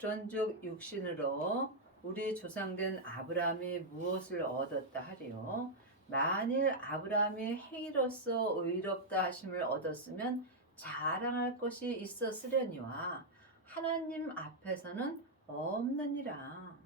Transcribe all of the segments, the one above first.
그런즉 육신으로 우리 조상된 아브라함이 무엇을 얻었다 하리요? 만일 아브라함이 행위로서 의롭다 하심을 얻었으면 자랑할 것이 있었으려니와 하나님 앞에서는 없느니라.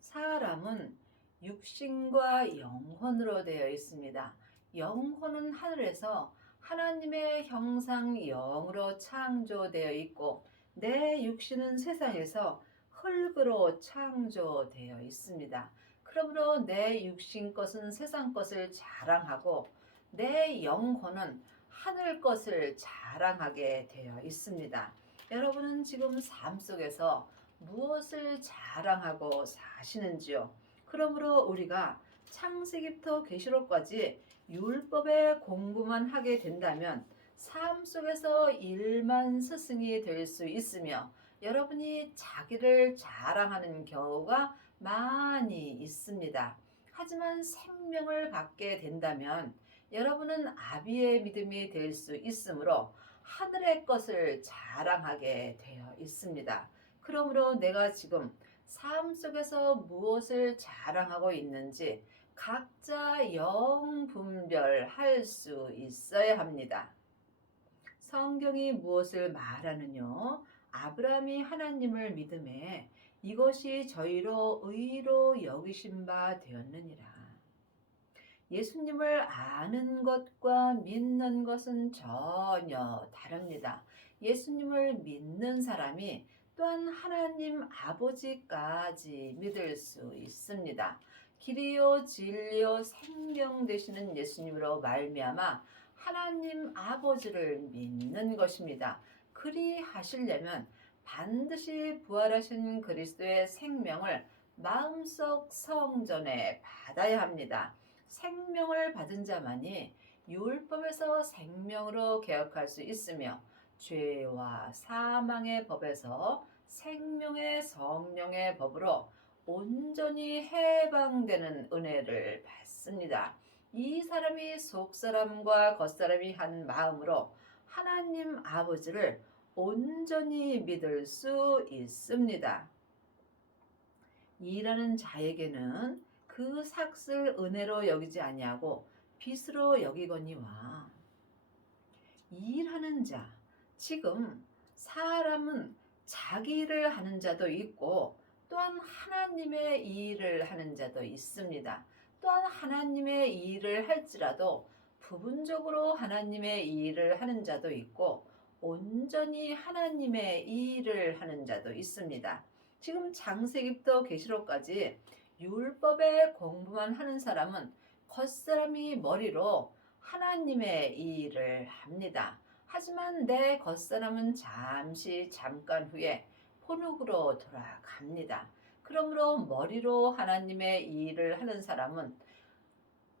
사람은 육신과 영혼으로 되어 있습니다. 영혼은 하늘에서 하나님의 형상 영으로 창조되어 있고, 내 육신은 세상에서 흙으로 창조되어 있습니다. 그러므로 내 육신 것은 세상 것을 자랑하고, 내 영혼은 하늘 것을 자랑하게 되어 있습니다. 여러분은 지금 삶 속에서 무엇을 자랑하고 사시는지요? 그러므로 우리가 창세기부터 계시록까지 율법의 공부만 하게 된다면 삶 속에서 일만 스승이 될 수 있으며, 여러분이 자기를 자랑하는 경우가 많이 있습니다. 하지만 생명을 받게 된다면 여러분은 아비의 믿음이 될 수 있으므로 하늘의 것을 자랑하게 되어 있습니다. 그러므로 내가 지금 삶 속에서 무엇을 자랑하고 있는지 각자 영분별할 수 있어야 합니다. 성경이 무엇을 말하느뇨? 아브라함이 하나님을 믿음에 이것이 저희로 의로 여기신 바 되었느니라. 예수님을 아는 것과 믿는 것은 전혀 다릅니다. 예수님을 믿는 사람이 또한 하나님 아버지까지 믿을 수 있습니다. 길이요 진리요 생명 되시는 예수님으로 말미암아 하나님 아버지를 믿는 것입니다. 그리 하시려면 반드시 부활하신 그리스도의 생명을 마음속 성전에 받아야 합니다. 생명을 받은 자만이 율법에서 생명으로 개혁할 수 있으며, 죄와 사망의 법에서 생명의 성령의 법으로 온전히 해방되는 은혜를 받습니다. 이 사람이 속사람과 겉사람이 한 마음으로 하나님 아버지를 온전히 믿을 수 있습니다. 일하는 자에게는 그 삭을 은혜로 여기지 아니하고 빚으로 여기거니와. 일하는 자, 지금 사람은 자기 일을 하는 자도 있고 또한 하나님의 일을 하는 자도 있습니다. 또한 하나님의 일을 할지라도 부분적으로 하나님의 일을 하는 자도 있고 온전히 하나님의 일을 하는 자도 있습니다. 지금 창세기부터 계시록까지 율법의 공부만 하는 사람은 겉사람이 머리로 하나님의 일을 합니다. 하지만 내 겉사람은 잠깐 후에 본흙으로 돌아갑니다. 그러므로 머리로 하나님의 일을 하는 사람은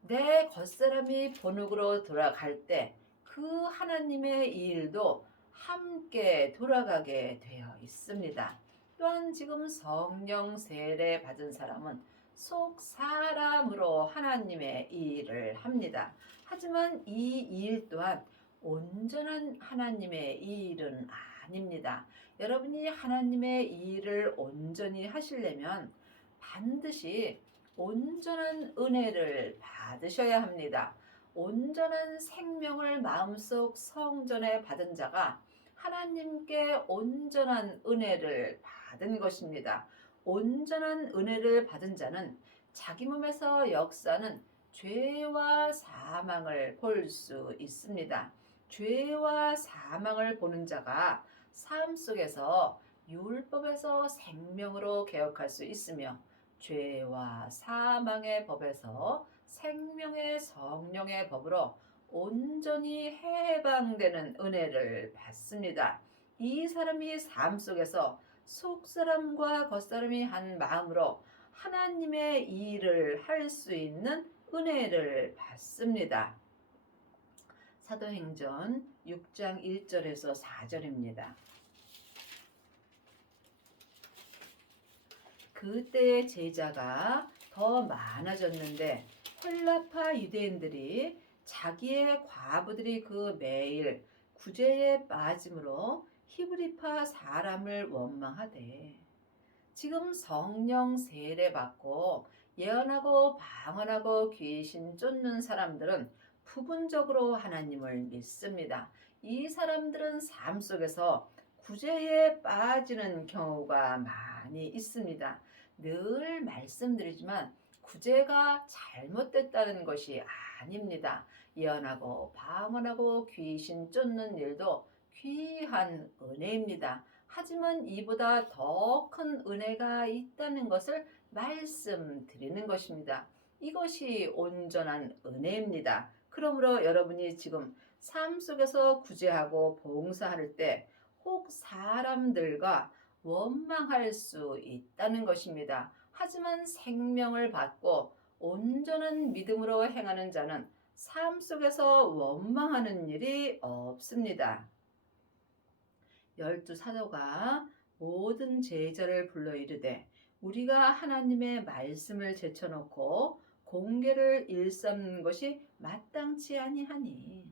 내 겉사람이 본흙으로 돌아갈 때 그 하나님의 일도 함께 돌아가게 되어 있습니다. 또한 지금 성령 세례 받은 사람은 속 사람으로 하나님의 일을 합니다. 하지만 이 일 또한 온전한 하나님의 일은 아닙니다. 여러분이 하나님의 일을 온전히 하시려면 반드시 온전한 은혜를 받으셔야 합니다. 온전한 생명을 마음속 성전에 받은 자가 하나님께 온전한 은혜를 받은 것입니다. 온전한 은혜를 받은 자는 자기 몸에서 역사는 죄와 사망을 볼 수 있습니다. 죄와 사망을 보는 자가 삶 속에서 율법에서 생명으로 개혁할 수 있으며, 죄와 사망의 법에서 생명의 성령의 법으로 온전히 해방되는 은혜를 받습니다. 이 사람이 삶 속에서 속사람과 겉사람이 한 마음으로 하나님의 일을 할 수 있는 은혜를 받습니다. 사도행전 6장 1절에서 4절입니다. 그때의 제자가 더 많아졌는데 헬라파 유대인들이 자기의 과부들이 그 매일 구제에 빠짐으로 히브리파 사람을 원망하되, 지금 성령 세례 받고 예언하고 방언하고 귀신 쫓는 사람들은 부분적으로 하나님을 믿습니다. 이 사람들은 삶 속에서 구제에 빠지는 경우가 많이 있습니다. 늘 말씀드리지만 구제가 잘못됐다는 것이 아닙니다. 예언하고 방언하고 귀신 쫓는 일도 귀한 은혜입니다. 하지만 이보다 더 큰 은혜가 있다는 것을 말씀드리는 것입니다. 이것이 온전한 은혜입니다. 그러므로 여러분이 지금 삶 속에서 구제하고 봉사할 때 혹 사람들과 원망할 수 있다는 것입니다. 하지만 생명을 받고 온전한 믿음으로 행하는 자는 삶 속에서 원망하는 일이 없습니다. 12사도가 모든 제자를 불러 이르되 우리가 하나님의 말씀을 제쳐놓고 공계를 일삼는 것이 마땅치 아니하니.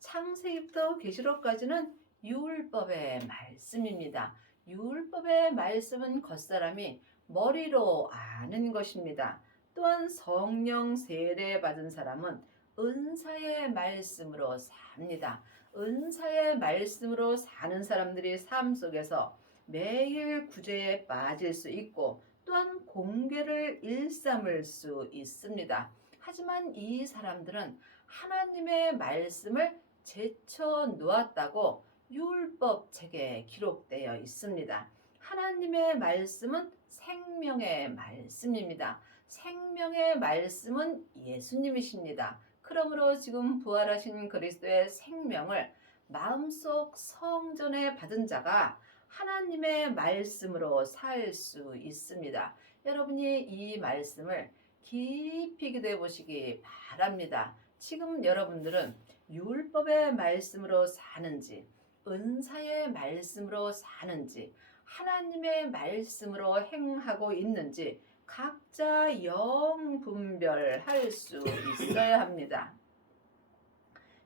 창세기부터 계시록까지는 율법의 말씀입니다. 율법의 말씀은 겉사람이 머리로 아는 것입니다. 또한 성령 세례 받은 사람은 은사의 말씀으로 삽니다. 은사의 말씀으로 사는 사람들이 삶 속에서 매일 구제에 빠질 수 있고 또한 공계를 일삼을 수 있습니다. 하지만 이 사람들은 하나님의 말씀을 제쳐 놓았다고 율법책에 기록되어 있습니다. 하나님의 말씀은 생명의 말씀입니다. 생명의 말씀은 예수님이십니다. 그러므로 지금 부활하신 그리스도의 생명을 마음속 성전에 받은 자가 하나님의 말씀으로 살 수 있습니다. 여러분이 이 말씀을 깊이 기도해 보시기 바랍니다. 지금 여러분들은 율법의 말씀으로 사는지, 은사의 말씀으로 사는지, 하나님의 말씀으로 행하고 있는지 각자 영분별할 수 있어야 합니다.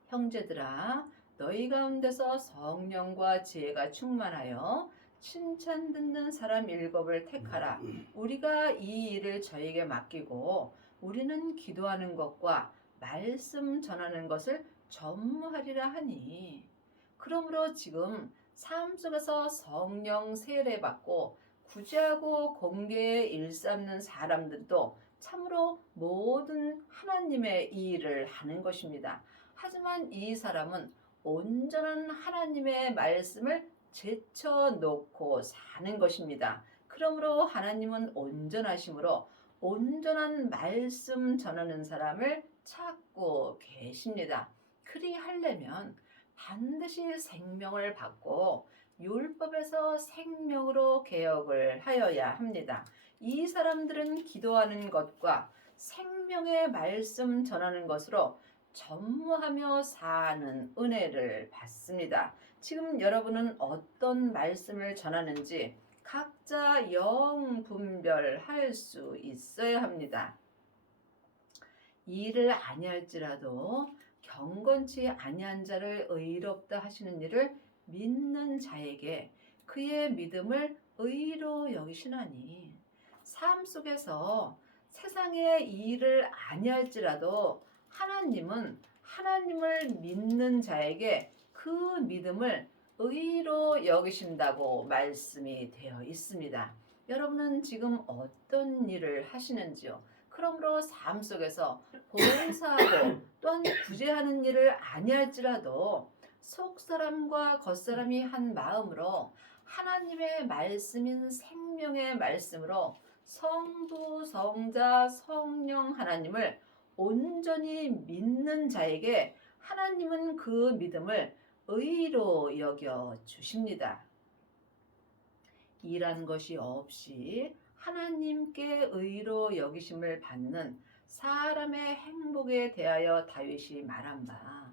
형제들아, 너희 가운데서 성령과 지혜가 충만하여 칭찬 듣는 사람 7을 택하라. 우리가 이 일을 저에게 맡기고 우리는 기도하는 것과 말씀 전하는 것을 전무하리라 하니. 그러므로 지금 삶 속에서 성령 세례 받고 구제하고 공계에 일삼는 사람들도 참으로 모든 하나님의 일을 하는 것입니다. 하지만 이 사람은 온전한 하나님의 말씀을 제쳐놓고 사는 것입니다. 그러므로 하나님은 온전하심으로 온전한 말씀 전하는 사람을 찾고 계십니다. 그리하려면 반드시 생명을 받고 율법에서 생명으로 개혁을 하여야 합니다. 이 사람들은 기도하는 것과 생명의 말씀 전하는 것으로 전무하며 사는 은혜를 받습니다. 지금 여러분은 어떤 말씀을 전하는지 각자 영분별할 수 있어야 합니다. 일을 아니할지라도 경건치 아니한 자를 의롭다 하시는 일을 믿는 자에게 그의 믿음을 의로 여기시나니. 삶 속에서 세상의 일을 아니할지라도 하나님은 하나님을 믿는 자에게 그 믿음을 의로 여기신다고 말씀이 되어 있습니다. 여러분은 지금 어떤 일을 하시는지요? 그러므로 삶 속에서 봉사하고 또한 구제하는 일을 아니할지라도 속사람과 겉사람이 한 마음으로 하나님의 말씀인 생명의 말씀으로 성부, 성자, 성령 하나님을 온전히 믿는 자에게 하나님은 그 믿음을 의로 여겨 주십니다. 일한 것이 없이 하나님께 의로 여기심을 받는 사람의 행복에 대하여 다윗이 말한 바,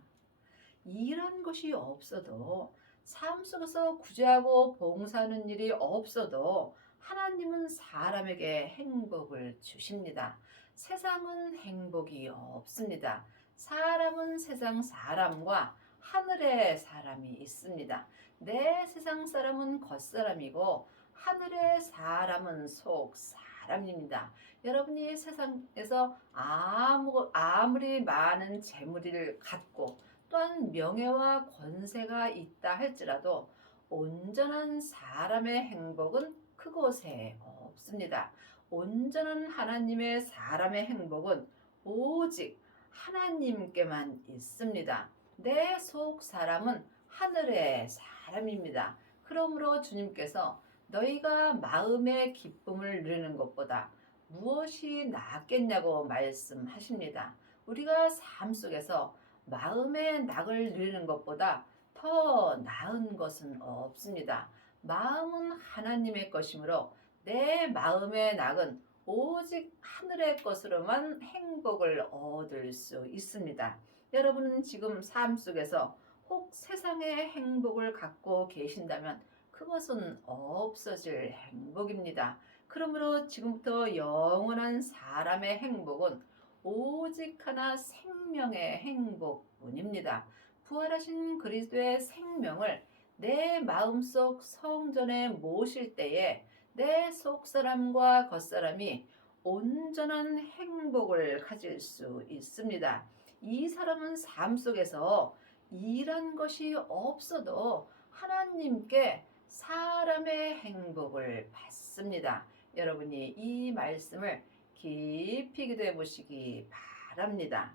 일한 것이 없어도 삶 속에서 구제하고 봉사하는 일이 없어도 하나님은 사람에게 행복을 주십니다. 세상은 행복이 없습니다. 사람은 세상 사람과 하늘의 사람이 있습니다. 내 세상 사람은 겉사람이고 하늘의 사람은 속 사람입니다. 여러분이 세상에서 아무리 많은 재물을 갖고 또한 명예와 권세가 있다 할지라도 온전한 사람의 행복은 그곳에 없습니다. 온전한 하나님의 사람의 행복은 오직 하나님께만 있습니다. 내 속 사람은 하늘의 사람입니다. 그러므로 주님께서 너희가 마음의 기쁨을 누리는 것보다 무엇이 낫겠냐고 말씀하십니다. 우리가 삶 속에서 마음의 낙을 누리는 것보다 더 나은 것은 없습니다. 마음은 하나님의 것이므로 내 마음의 낙은 오직 하늘의 것으로만 행복을 얻을 수 있습니다. 여러분은 지금 삶 속에서 혹 세상의 행복을 갖고 계신다면 그것은 없어질 행복입니다. 그러므로 지금부터 영원한 사람의 행복은 오직 하나 생명의 행복뿐입니다. 부활하신 그리스도의 생명을 내 마음속 성전에 모실 때에 내 속사람과 겉사람이 온전한 행복을 가질 수 있습니다. 이 사람은 삶 속에서 일한 것이 없어도 하나님께 사람의 행복을 받습니다. 여러분이 이 말씀을 깊이 기도해 보시기 바랍니다.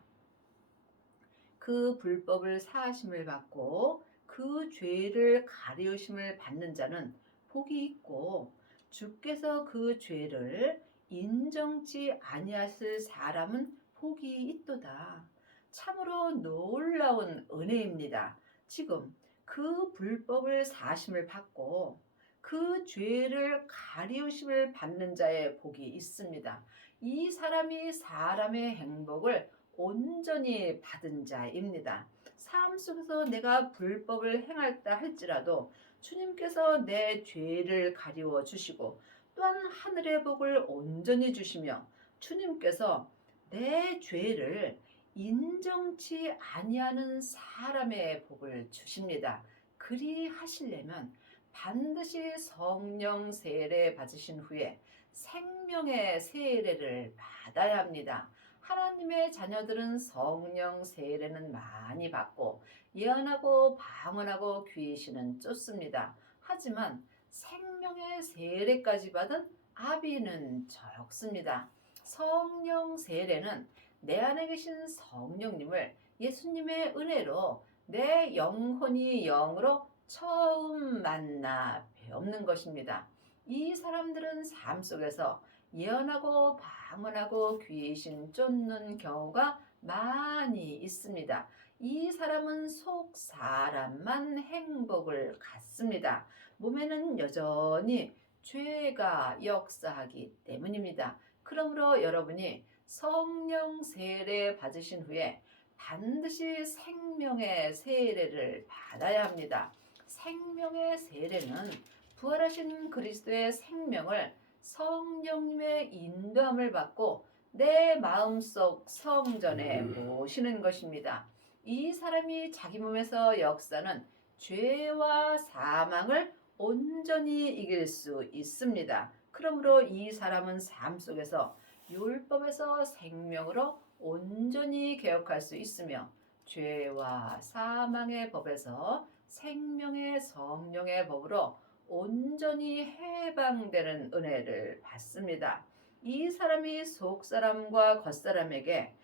그 불법을 사하심을 받고 그 죄를 가리우심을 받는 자는 복이 있고 주께서 그 죄를 인정치 아니하실 사람은 복이 있도다. 참으로 놀라운 은혜입니다. 지금 그 불법을 사하심을 받고 그 죄를 가리우심을 받는 자의 복이 있습니다. 이 사람이 사람의 행복을 온전히 받은 자입니다. 삶 속에서 내가 불법을 행했다 할지라도 주님께서 내 죄를 가리워 주시고 또한 하늘의 복을 온전히 주시며 주님께서 내 죄를 인정치 아니하는 사람의 복을 주십니다. 그리 하시려면 반드시 성령 세례 받으신 후에 생명의 세례를 받아야 합니다. 하나님의 자녀들은 성령 세례는 많이 받고 예언하고 방언하고 귀신은 쫓습니다. 하지만 생명의 세례까지 받은 아비는 적습니다. 성령 세례는 내 안에 계신 성령님을 예수님의 은혜로 내 영혼이 영으로 처음 만나 배우는 것입니다. 이 사람들은 삶 속에서 예언하고 방언하고 귀신 쫓는 경우가 많이 있습니다. 이 사람은 속 사람만 행복을 갖습니다. 몸에는 여전히 죄가 역사하기 때문입니다. 그러므로 여러분이 성령 세례 받으신 후에 반드시 생명의 세례를 받아야 합니다. 생명의 세례는 부활하신 그리스도의 생명을 성령님의 인도함을 받고 내 마음속 성전에 모시는 것입니다. 이 사람이 자기 몸에서 역사는 죄와 사망을 온전히 이길 수 있습니다. 그러므로 이 사람은 삶 속에서 율법에서 생명으로 온전히 개혁할 수 있으며 죄와 사망의 법에서 생명의 성령의 법으로 온전히 해방되는 은혜를 받습니다. 이 사람이 속사람과 겉사람에게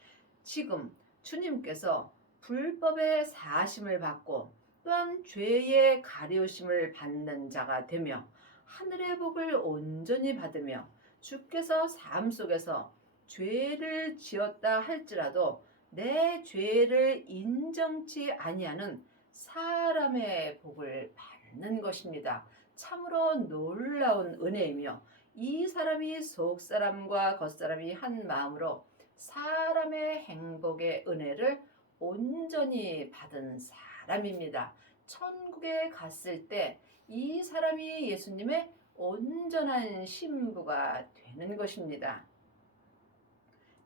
지금 주님께서 불법의 사하심을 받고 또한 죄의 가리우심을 받는 자가 되며 하늘의 복을 온전히 받으며 주께서 삶 속에서 죄를 지었다 할지라도 내 죄를 인정치 아니하는 사람의 복을 받는 것입니다. 참으로 놀라운 은혜이며 이 사람이 속사람과 겉사람이 한 마음으로 사람의 행복의 은혜를 온전히 받은 사람입니다. 천국에 갔을 때 이 사람이 예수님의 온전한 신부가 되는 것입니다.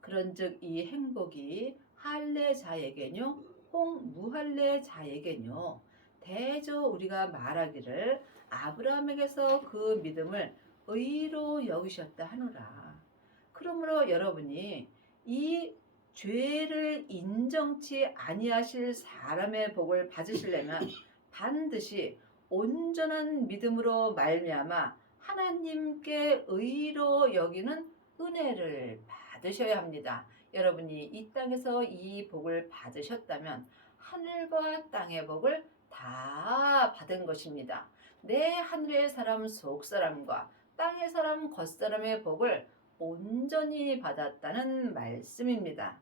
그런즉 이 행복이 할례자에게뇨 혹 무할례자에게뇨 대저 우리가 말하기를 아브라함에게서 그 믿음을 의로 여기셨다 하노라. 그러므로 여러분이 이 죄를 인정치 아니하실 사람의 복을 받으시려면 반드시 온전한 믿음으로 말미암아 하나님께 의로 여기는 은혜를 받으셔야 합니다. 여러분이 이 땅에서 이 복을 받으셨다면 하늘과 땅의 복을 다 받은 것입니다. 내 하늘의 사람 속사람과 땅의 사람 겉사람의 복을 온전히 받았다는 말씀입니다.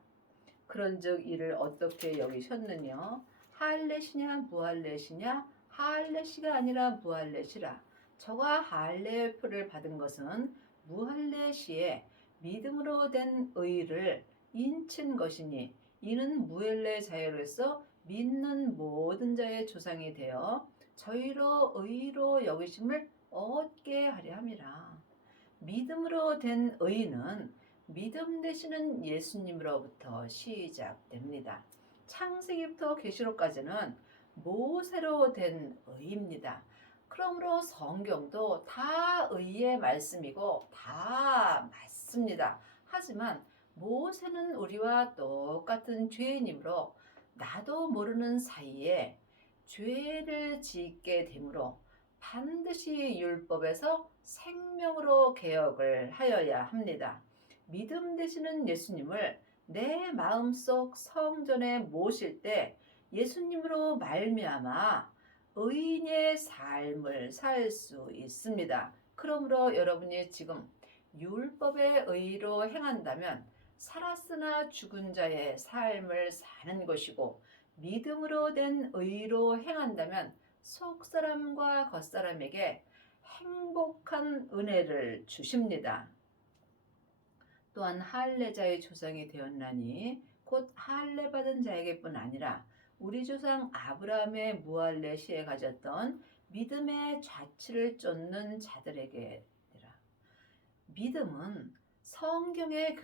그런즉 이를 어떻게 여기셨느냐? 하알렛이냐 무할렛이냐? 하알렛이가 아니라 무할렛이라. 저가 할례의 표를 받은 것은 무할렛이의 믿음으로 된 의를 인친 것이니 이는 무할렛 자유로서 믿는 모든 자의 조상이 되어 저희로 의로 여기심을 얻게 하려 함이라. 믿음으로 된 의는 믿음 되시는 예수님으로부터 시작됩니다. 창세기부터 계시록까지는 모세로 된 의입니다. 그러므로 성경도 다 의의 말씀이고 다 맞습니다. 하지만 모세는 우리와 똑같은 죄인이므로 나도 모르는 사이에 죄를 짓게 되므로 반드시 율법에서 생명으로 개혁을 하여야 합니다. 믿음 되시는 예수님을 내 마음속 성전에 모실 때 예수님으로 말미암아 의인의 삶을 살 수 있습니다. 그러므로 여러분이 지금 율법의 의로 행한다면 살았으나 죽은 자의 삶을 사는 것이고 믿음으로 된 의로 행한다면 속사람과 겉사람에게 행복한 은혜를 주십니다. 또한 할례자의 조상이 되었나니 곧 할례 받은 자에게뿐 아니라 우리 조상 아브라함의 무할례시에 가졌던 믿음의 자취를 쫓는 자들에게라. 믿음은 성경에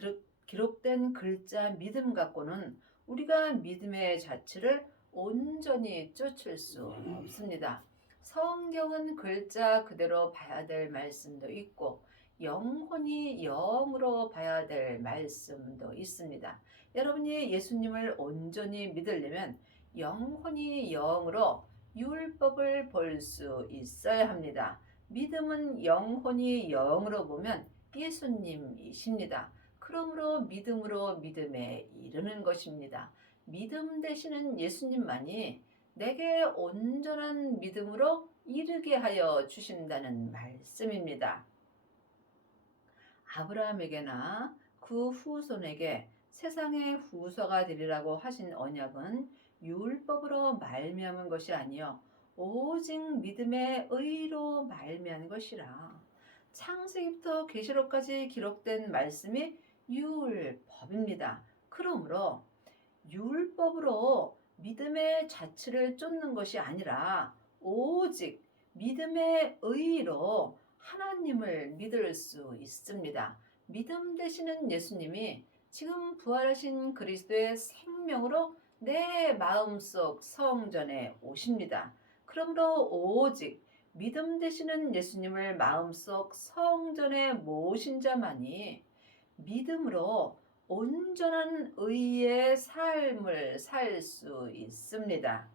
기록된 글자 믿음 갖고는 우리가 믿음의 자취를 온전히 쫓을 수 없습니다. 성경은 글자 그대로 봐야 될 말씀도 있고 영혼이 영으로 봐야 될 말씀도 있습니다. 여러분이 예수님을 온전히 믿으려면 영혼이 영으로 율법을 볼 수 있어야 합니다. 믿음은 영혼이 영으로 보면 예수님이십니다. 그러므로 믿음으로 믿음에 이르는 것입니다. 믿음 되시는 예수님만이 내게 온전한 믿음으로 이르게 하여 주신다는 말씀입니다. 아브라함에게나 그 후손에게 세상의 후서가 되리라고 하신 언약은 율법으로 말미암은 것이 아니요 오직 믿음의 의로 말미암은 것이라. 창세기부터 계시록까지 기록된 말씀이 율법입니다. 그러므로 율법으로 믿음의 자취를 쫓는 것이 아니라 오직 믿음의 의로 하나님을 믿을 수 있습니다. 믿음 되시는 예수님이 지금 부활하신 그리스도의 생명으로 내 마음속 성전에 오십니다. 그러므로 오직 믿음 되시는 예수님을 마음속 성전에 모신 자만이 믿음으로 온전한 의의 삶을 살 수 있습니다.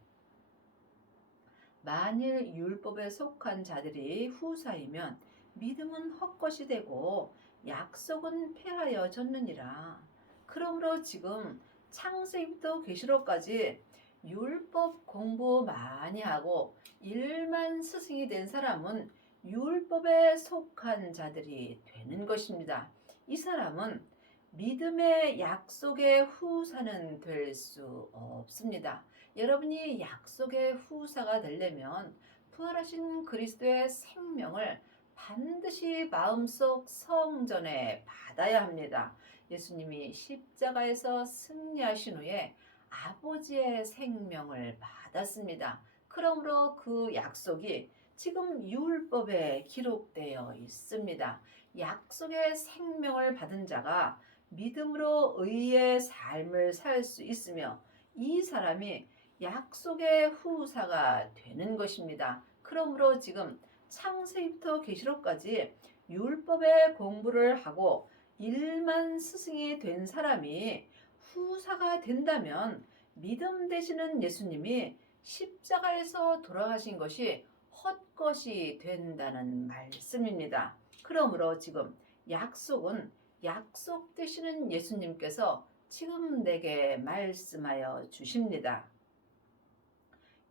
만일 율법에 속한 자들이 후사이면 믿음은 헛것이 되고 약속은 폐하여졌느니라. 그러므로 지금 창세기부터 계시록까지 율법 공부 많이 하고 일만 스승이 된 사람은 율법에 속한 자들이 되는 것입니다. 이 사람은 믿음의 약속의 후사는 될 수 없습니다. 여러분이 약속의 후사가 되려면 부활하신 그리스도의 생명을 반드시 마음속 성전에 받아야 합니다. 예수님이 십자가에서 승리하신 후에 아버지의 생명을 받았습니다. 그러므로 그 약속이 지금 율법에 기록되어 있습니다. 약속의 생명을 받은 자가 믿음으로 의의 삶을 살 수 있으며 이 사람이 약속의 후사가 되는 것입니다. 그러므로 지금 창세기부터 계시록까지 율법의 공부를 하고 일만 스승이 된 사람이 후사가 된다면 믿음 되시는 예수님이 십자가에서 돌아가신 것이 헛것이 된다는 말씀입니다. 그러므로 지금 약속은 약속 되시는 예수님께서 지금 내게 말씀하여 주십니다.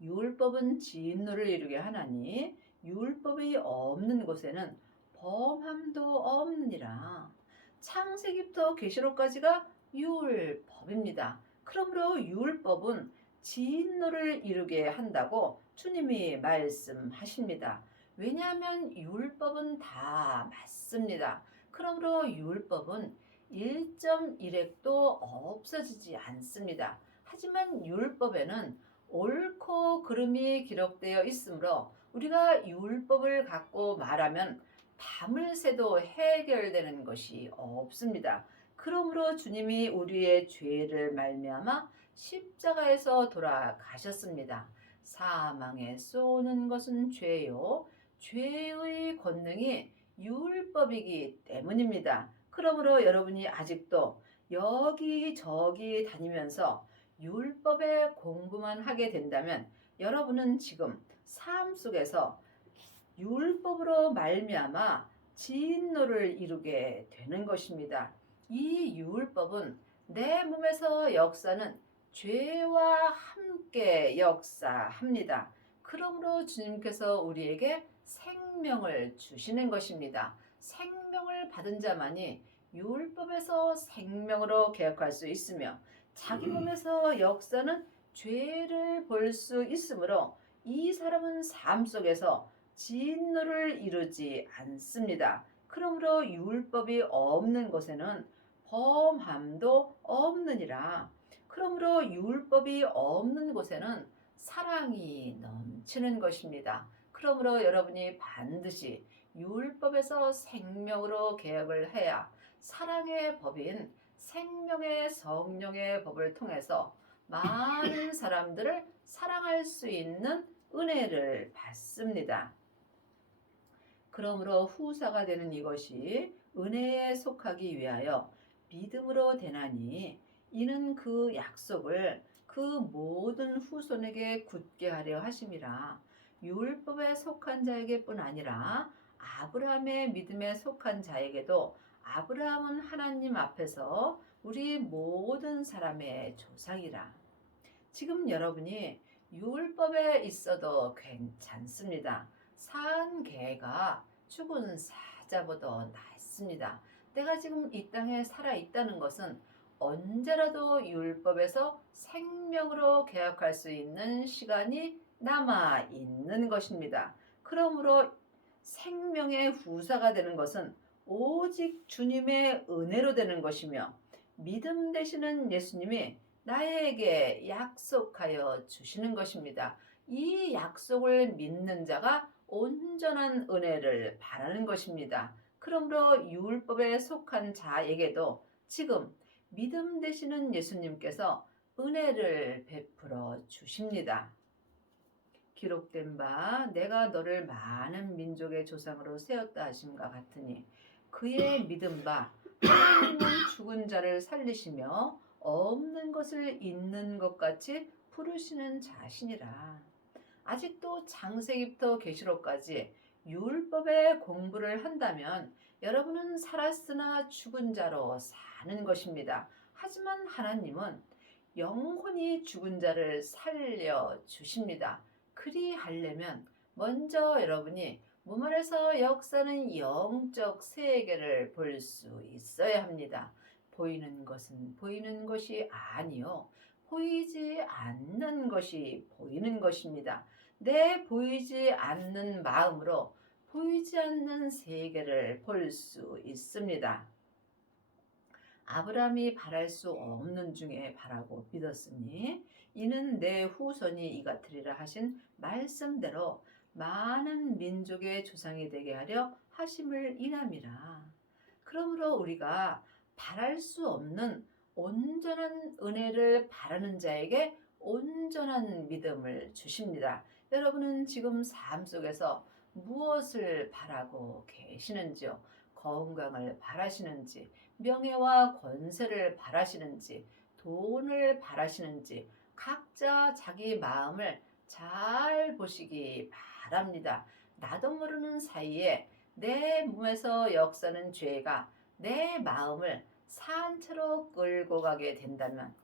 율법은 진노를 이루게 하나니 율법이 없는 곳에는 범함도 없느니라. 창세기부터 계시록까지가 율법입니다. 그러므로 율법은 진노를 이루게 한다고 주님이 말씀하십니다. 왜냐하면 율법은 다 맞습니다. 그러므로 율법은 1.1획도 없어지지 않습니다. 하지만 율법에는 옳고 그름이 기록되어 있으므로 우리가 율법을 갖고 말하면 밤을 새도 해결되는 것이 없습니다. 그러므로 주님이 우리의 죄를 말미암아 십자가에서 돌아가셨습니다. 사망에 쏘는 것은 죄요, 죄의 권능이 율법이기 때문입니다. 그러므로 여러분이 아직도 여기저기 다니면서 율법의 공부만 하게 된다면 여러분은 지금 삶 속에서 율법으로 말미암아 진노를 이루게 되는 것입니다. 이 율법은 내 몸에서 역사는 죄와 함께 역사합니다. 그러므로 주님께서 우리에게 생명을 주시는 것입니다. 생명을 받은 자만이 율법에서 생명으로 개혁할 수 있으며 자기 몸에서 역사는 죄를 볼 수 있으므로 이 사람은 삶 속에서 진노를 이루지 않습니다. 그러므로 율법이 없는 곳에는 범함도 없느니라. 그러므로 율법이 없는 곳에는 사랑이 넘치는 것입니다. 그러므로 여러분이 반드시 율법에서 생명으로 개혁을 해야 사랑의 법인 생명의 성령의 법을 통해서 많은 사람들을 사랑할 수 있는 은혜를 받습니다. 그러므로 후사가 되는 이것이 은혜에 속하기 위하여 믿음으로 되나니 이는 그 약속을 그 모든 후손에게 굳게 하려 하심이라. 율법에 속한 자에게뿐 아니라 아브라함의 믿음에 속한 자에게도 아브라함은 하나님 앞에서 우리 모든 사람의 조상이라. 지금 여러분이 율법에 있어도 괜찮습니다. 산 개가 죽은 사자보다 낫습니다. 내가 지금 이 땅에 살아 있다는 것은 언제라도 율법에서 생명으로 개혁할 수 있는 시간이 남아 있는 것입니다. 그러므로 생명의 후사가 되는 것은 오직 주님의 은혜로 되는 것이며 믿음 되시는 예수님이 나에게 약속하여 주시는 것입니다. 이 약속을 믿는 자가 온전한 은혜를 바라는 것입니다. 그러므로 율법에 속한 자에게도 지금 믿음 되시는 예수님께서 은혜를 베풀어 주십니다. 기록된 바 내가 너를 많은 민족의 조상으로 세웠다 하심과 같으니 그의 믿은 바 하나님은 죽은 자를 살리시며 없는 것을 있는 것 같이 부르시는 자신이라. 아직도 창세기부터 계시록까지 율법의 공부를 한다면 여러분은 살았으나 죽은 자로 사는 것입니다. 하지만 하나님은 영혼이 죽은 자를 살려 주십니다. 그리하려면 먼저 여러분이 몸 안에서 역사는 영적 세계를 볼 수 있어야 합니다. 보이는 것은 보이는 것이 아니요 보이지 않는 것이 보이는 것입니다. 내 보이지 않는 마음으로 보이지 않는 세계를 볼 수 있습니다. 아브라함이 바랄 수 없는 중에 바라고 믿었으니 이는 내 후손이 이같으리라 하신 말씀대로 많은 민족의 조상이 되게 하려 하심을 인함이라. 그러므로 우리가 바랄 수 없는 온전한 은혜를 바라는 자에게 온전한 믿음을 주십니다. 여러분은 지금 삶 속에서 무엇을 바라고 계시는지요? 건강을 바라시는지, 명예와 권세를 바라시는지, 돈을 바라시는지, 각자 자기 마음을 잘 보시기 바랍니다. 나도 모르는 사이에 내 몸에서 역사는 죄가 내 마음을 산채로 끌고 가게 된다면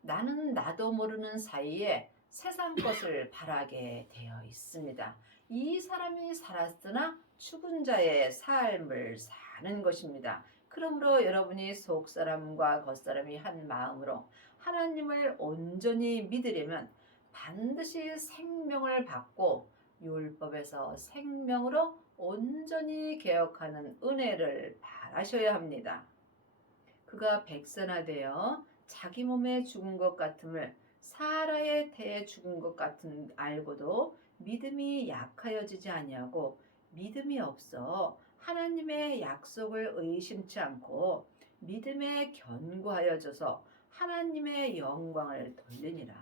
나는 나도 모르는 사이에 세상 것을 바라게 되어 있습니다. 이 사람이 살았으나 죽은 자의 삶을 사는 것입니다. 그러므로 여러분이 속사람과 겉사람이 한 마음으로 하나님을 온전히 믿으려면 반드시 생명을 받고 율법에서 생명으로 온전히 개혁하는 은혜를 바라셔야 합니다. 그가 백선하되어 자기 몸에 죽은 것 같음을 사라의 태에 죽은 것 같은 알고도 믿음이 약하여지지 아니하고 믿음이 없어 하나님의 약속을 의심치 않고 믿음에 견고하여져서 하나님의 영광을 돌리니라.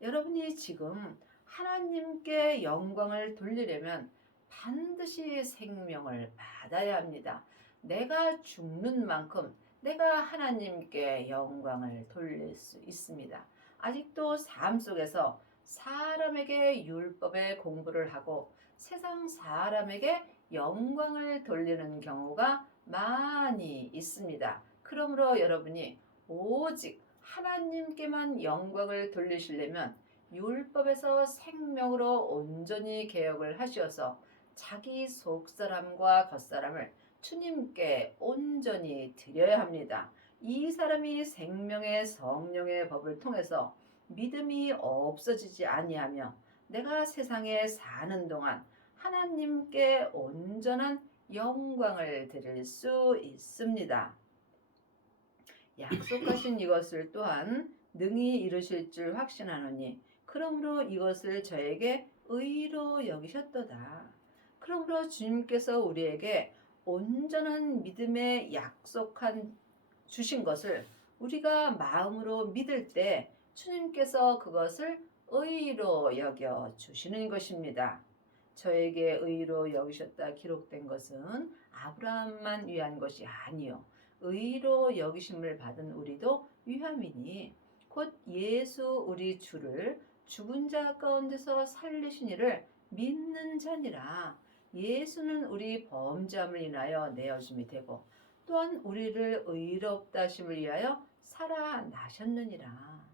여러분이 지금 하나님께 영광을 돌리려면 반드시 생명을 받아야 합니다. 내가 죽는 만큼 내가 하나님께 영광을 돌릴 수 있습니다. 아직도 삶 속에서 사람에게 율법의 공부를 하고 세상 사람에게 영광을 돌리는 경우가 많이 있습니다. 그러므로 여러분이 오직 하나님께만 영광을 돌리시려면 율법에서 생명으로 온전히 개혁을 하셔서 자기 속사람과 겉사람을 주님께 온전히 드려야 합니다. 이 사람이 생명의 성령의 법을 통해서 믿음이 없어지지 아니하며 내가 세상에 사는 동안 하나님께 온전한 영광을 드릴 수 있습니다. 약속하신 이것을 또한 능히 이루실 줄 확신하노니 그러므로 이것을 저에게 의로 여기셨도다. 그러므로 주님께서 우리에게 온전한 믿음에 약속한 주신 것을 우리가 마음으로 믿을 때 주님께서 그것을 의로 여겨 주시는 것입니다. 저에게 의로 여기셨다 기록된 것은 아브라함만 위한 것이 아니요 의로 여기심을 받은 우리도 위함이니 곧 예수 우리 주를 죽은 자 가운데서 살리신 이를 믿는 자니라. 예수는 우리 범죄함을 인하여 내어짐이 되고 또한 우리를 의롭다 하심을 위하여 살아나셨느니라.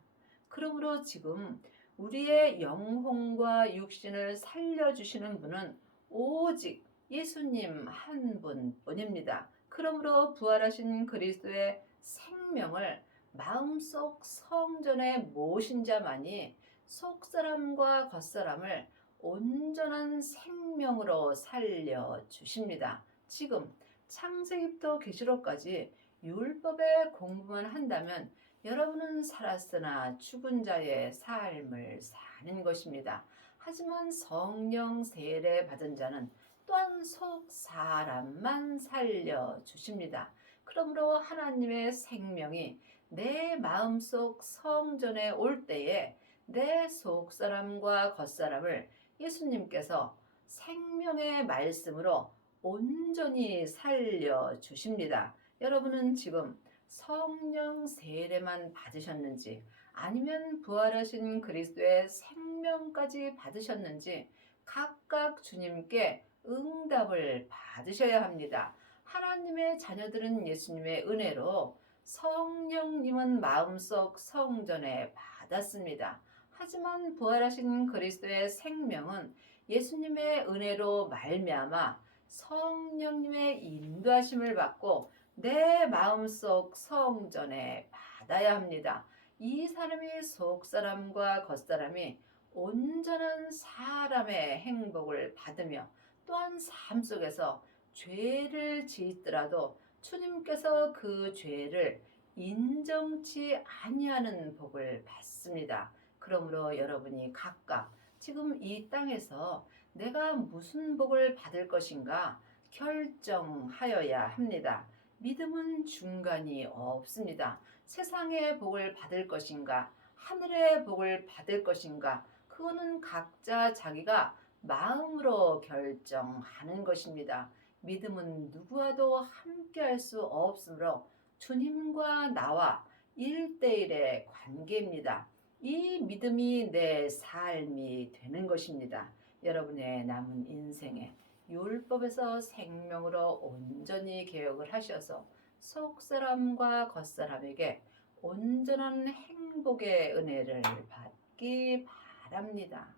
그러므로 지금 우리의 영혼과 육신을 살려주시는 분은 오직 예수님 한 분뿐입니다. 그러므로 부활하신 그리스도의 생명을 마음속 성전에 모신 자만이 속사람과 겉사람을 온전한 생명으로 살려주십니다. 지금 창세기부터 계시록까지 율법의 공부만 한다면 여러분은 살았으나 죽은 자의 삶을 사는 것입니다. 하지만 성령 세례 받은 자는 또한 속 사람만 살려주십니다. 그러므로 하나님의 생명이 내 마음속 성전에 올 때에 내 속사람과 겉사람을 예수님께서 생명의 말씀으로 온전히 살려주십니다. 여러분은 지금 성령 세례만 받으셨는지 아니면 부활하신 그리스도의 생명까지 받으셨는지 각각 주님께 응답을 받으셔야 합니다. 하나님의 자녀들은 예수님의 은혜로 성령님은 마음속 성전에 받았습니다. 하지만 부활하신 그리스도의 생명은 예수님의 은혜로 말미암아 성령님의 인도하심을 받고 내 마음속 성전에 받아야 합니다. 이 사람이 속사람과 겉사람이 온전한 사람의 행복을 받으며 또한 삶 속에서 죄를 지었더라도 주님께서 그 죄를 인정치 아니하는 복을 받습니다. 그러므로 여러분이 각각 지금 이 땅에서 내가 무슨 복을 받을 것인가 결정하여야 합니다. 믿음은 중간이 없습니다. 세상의 복을 받을 것인가 하늘의 복을 받을 것인가 그거는 각자 자기가 마음으로 결정하는 것입니다. 믿음은 누구와도 함께할 수 없으므로 주님과 나와 1대1의 관계입니다. 이 믿음이 내 삶이 되는 것입니다. 여러분의 남은 인생에 율법에서 생명으로 온전히 개혁을 하셔서 속사람과 겉사람에게 온전한 행복의 은혜를 받기 바랍니다.